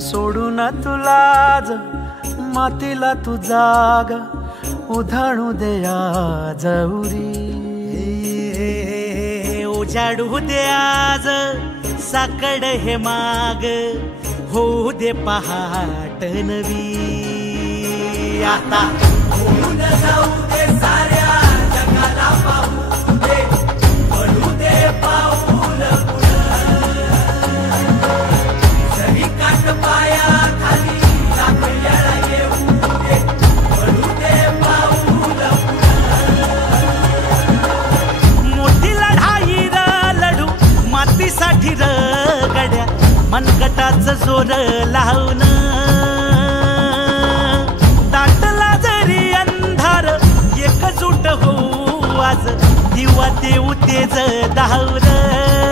सोडून तुला आज मातीला तू जाग उधाणू दे आज उरी उजाडू दे आज साकड हे माग होऊ दे पहाट नवी आता होऊन जाऊ दे साऱ्या जगाला पाहू दे पडू दे पाऊल जरी काट पाया खाली आपल्याला येऊ दे पडू दे पाऊल मोठी लढाई लढू मातीसाठी गड्या मनगटाच जोर लावून दाटला जरी अंधार एकजूट होऊ आज दिवा देऊ तेज धावलं